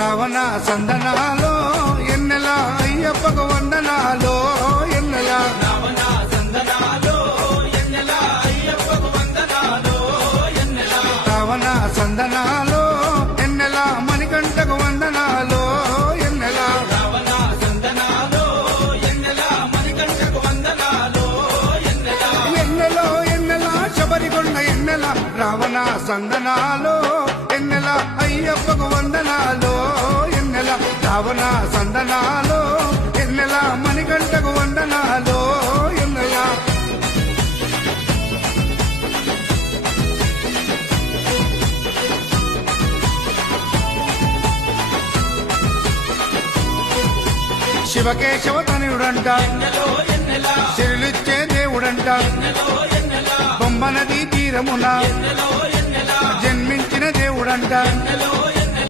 రావణ సందనాలో ఎన్నెల అయ్యప్పకు వందనాలో ఎన్నెల రావణ సందనాలో ఎన్నెల అయ్యప్పకు వందనాలో ఎన్నెల రావణ సందనాలో ఎన్నెల మణికంఠకు వందనాలో ఎన్నెల రావణ సందనాలో ఎన్నెల మణికంఠకు వందనాలో ఎన్నెల ఎన్నెలో ఎన్నెల శబరికొండ ఎన్నెల రావణ సందనాలో ఎన్నెల అయ్యప్పకు వందనాలో ఎన్నెల రావణ సందనాలో ఎన్నెల మణికంఠకు వందనాలో ఎన్నెల శివకేశవ తనయుడంట ఎన్నెలో ఎన్నెల సిరులిచ్చే దేవుడంట ఎన్నెలో ఎన్నెల బొమ్మ నదీ తీరమున ఎన్నెలో ఎన్నెల జన్మించిన దేవుడంట ఎన్నెలో